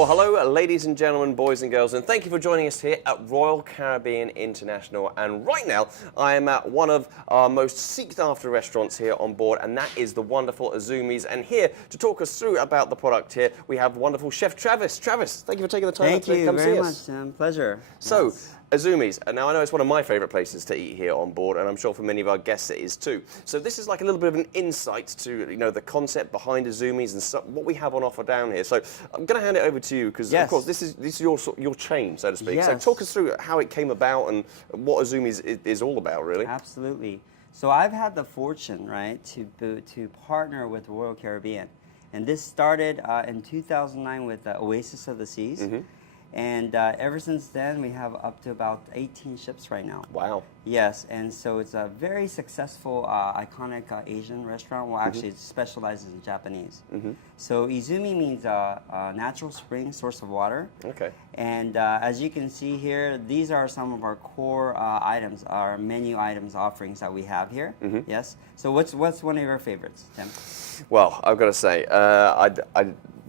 Well, hello, ladies and gentlemen, boys and girls, and thank you for joining us here at Royal Caribbean International. And right now, I am at one of our most sought-after restaurants here on board, and that is the wonderful Izumis. And here to talk us through about the product here, we have wonderful Chef Travis. Travis, thank you for taking the time to come see us. Thank you very much, Tim. Pleasure. So, yes. Izumis, and now I know it's one of my favorite places to eat here on board, and I'm sure for many of our guests it is too. So this is like a little bit of an insight to the concept behind Izumis and what we have on offer down here. So I'm going to hand it over to you because, of course, this is your chain, so to speak. Yes. So talk us through how it came about and what Izumis is all about, really. Absolutely. So I've had the fortune, right, to partner with Royal Caribbean, and this started in 2009 with Oasis of the Seas. Mm-hmm. And ever since then, we have up to about 18 ships right now. Wow. Yes, and so it's a very successful, iconic Asian restaurant. Well, actually, it specializes in Japanese. Mm-hmm. So Izumi means natural spring source of water. Okay. And as you can see here, these are some of our core items, our menu items offerings that we have here. Mm-hmm. Yes. So what's one of your favorites, Tim? Well, I've got to say,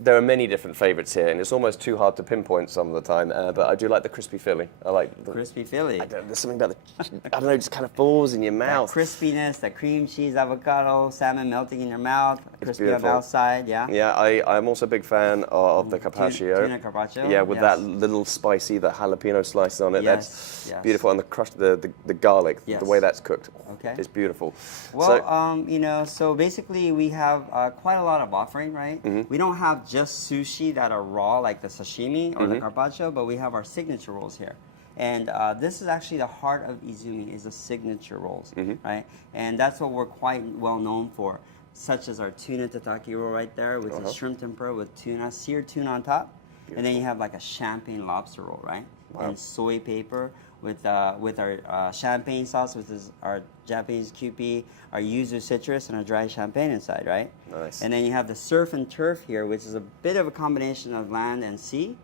there are many different favorites here, and it's almost too hard to pinpoint some of the time. But I do like the crispy Philly. I like the crispy Philly. There's something about I don't know, just kind of falls in your mouth. That crispiness, the cream cheese, avocado, salmon melting in your mouth, crispy on the outside. Yeah. Yeah, I'm also a big fan of the carpaccio. Tuna carpaccio. Yeah, with that little spicy, the jalapeno slice on it. Yes. That's beautiful, and the garlic, the way that's cooked. Okay. It's beautiful. Well, so basically we have quite a lot of offering, right? Mm-hmm. We don't have just sushi that are raw like the sashimi or the carpaccio, but we have our signature rolls here. And this is actually the heart of Izumi, is the signature rolls, right? And that's what we're quite well known for, such as our tuna tataki roll right there with the shrimp tempura with tuna, seared tuna on top. Beautiful. And then you have like a champagne lobster roll, right? Wow. And soy paper with our champagne sauce, which is our Japanese Kewpie, our yuzu citrus, and our dry champagne inside, right? Nice. And then you have the surf and turf here, which is a bit of a combination of land and sea.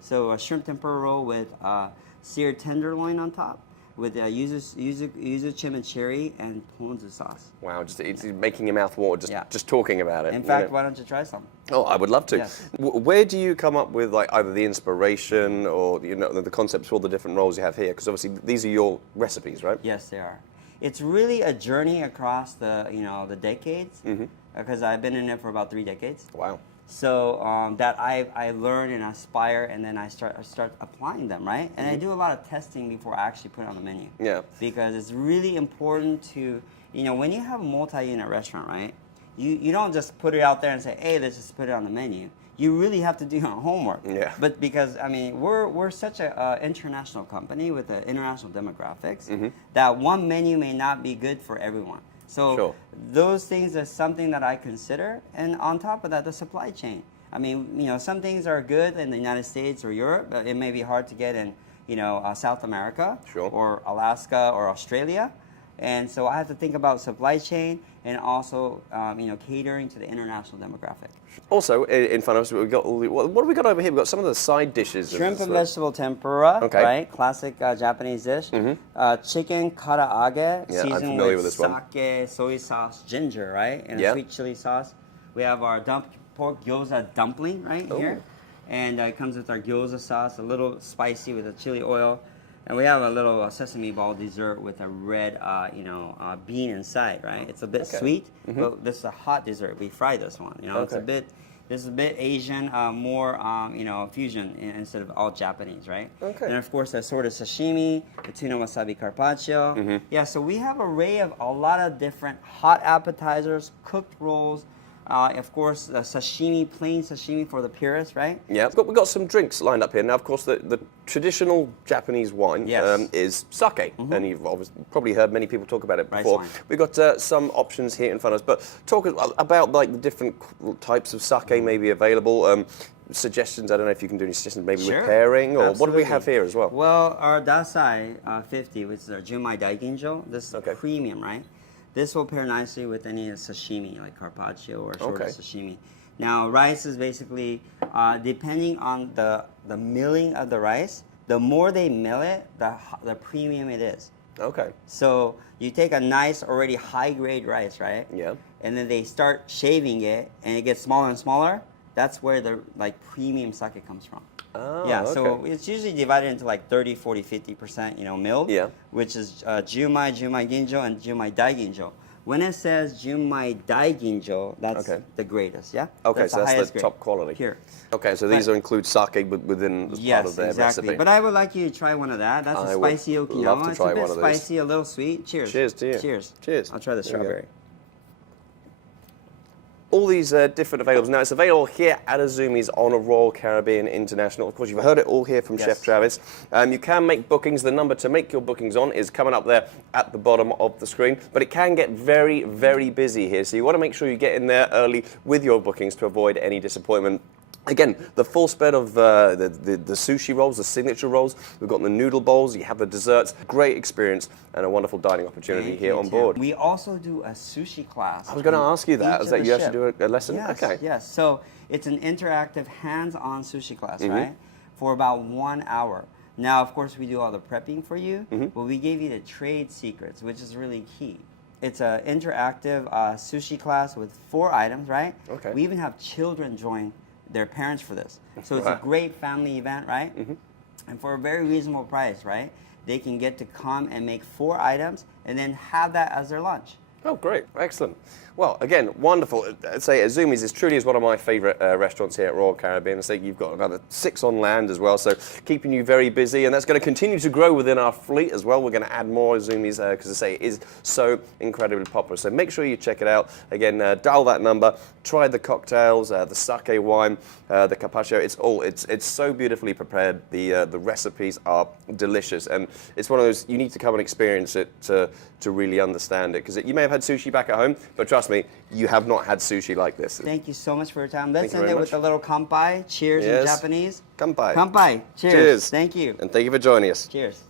So a shrimp tempura roll with seared tenderloin on top, with yuzu chimichurri and ponzu sauce. Wow, it's making your mouth water just talking about it. In fact, why don't you try some? Oh, I would love to. Yes. Where do you come up with like either the inspiration or the concepts for all the different rolls you have here? Because obviously these are your recipes, right? Yes, they are. It's really a journey across the the decades, because I've been in it for about 3 decades. Wow. So that I learn and aspire, and then I start applying them, right? And I do a lot of testing before I actually put it on the menu. Yeah. Because it's really important to, when you have a multi-unit restaurant, right? You don't just put it out there and say, hey, let's just put it on the menu. You really have to do your homework. Yeah. But because we're such an international company with international demographics that one menu may not be good for everyone. So those things are something that I consider, and on top of that, the supply chain. Some things are good in the United States or Europe, but it may be hard to get in, South America or Alaska or Australia. And so I have to think about supply chain and also, catering to the international demographic. Also, in front of us, we've got what have we got over here? We've got some of the side dishes. Shrimp and vegetable tempura, right? Classic Japanese dish. Chicken karaage, seasoned with sake, soy sauce, ginger, right? And a sweet chili sauce. We have our pork gyoza dumpling right here. And it comes with our gyoza sauce, a little spicy with a chili oil. And we have a little sesame ball dessert with a red, bean inside, right? It's a bit sweet, but this is a hot dessert. We fry this one, this is a bit Asian, more, fusion instead of all Japanese, right? Okay. And of course, the sort of sashimi, the tuna wasabi carpaccio. Yeah, so we have an array of a lot of different hot appetizers, cooked rolls. Of course, sashimi, plain sashimi for the purists, right? Yeah, we've got some drinks lined up here. Now, of course, the traditional Japanese wine is sake, and you've probably heard many people talk about it before. We've got some options here in front of us, but talk about like the different types of sake maybe available. Suggestions, I don't know if you can do any suggestions, maybe with pairing, or what do we have here as well? Well, our Dasai 50, which is our Junmai Daiginjo, this is premium, right? This will pair nicely with any sashimi, like carpaccio or short sashimi. Now, rice is basically, depending on the milling of the rice, the more they mill it, the premium it is. Okay. So you take a nice, already high-grade rice, right? Yeah. And then they start shaving it, and it gets smaller and smaller. that's where the like premium sake comes from. Oh, yeah, so okay. it's usually divided into like 30, 40, 50%, milled, Yeah. which is Junmai, Junmai Ginjo, and Junmai Daiginjo. When it says Junmai Daiginjo, that's the greatest, yeah? Okay, that's so that's the grade. top quality. Here. Okay, so these include sake within as part of their recipe. But I would like you to try one of that. That's a spicy Okinawa. Love to try it's a bit one of these. spicy, a little sweet. Cheers. Cheers to you. Cheers. Cheers. I'll try the strawberry. All these different available. Now, it's available here at Izumis on a Royal Caribbean International. Of course, you've heard it all here from Chef Travis. You can make bookings. The number to make your bookings on is coming up there at the bottom of the screen. But it can get very, very busy here. So you want to make sure you get in there early with your bookings to avoid any disappointment. Again, the full spread of the sushi rolls, the signature rolls. We've got the noodle bowls. You have the desserts. Great experience and a wonderful dining opportunity here on board. We also do a sushi class. I was going to ask you that. Is that you actually do a lesson? Yes, okay. Yes. So it's an interactive, hands-on sushi class, right? For about 1 hour. Now, of course, we do all the prepping for you, but we gave you the trade secrets, which is really key. It's an interactive sushi class with 4 items, right? Okay. We even have children join their parents for this. So it's a great family event, right? And for a very reasonable price, right? They can get to come and make 4 items and then have that as their lunch. Oh, great. Excellent. Well, again, wonderful. I'd say Izumis truly is one of my favourite restaurants here at Royal Caribbean. I think you've got another 6 on land as well, so keeping you very busy, and that's going to continue to grow within our fleet as well. We're going to add more Izumis because, I say, it is so incredibly popular. So make sure you check it out. Again, dial that number. Try the cocktails, the sake wine, the carpaccio. It's so beautifully prepared. The recipes are delicious, and it's one of those you need to come and experience it to really understand it. Because you may have had sushi back at home, but trust me, you have not had sushi like this. Thank you so much for your time. Let's end it with a little kanpai. Cheers in Japanese. Kanpai. Kanpai. Cheers. Cheers. Thank you. And thank you for joining us. Cheers.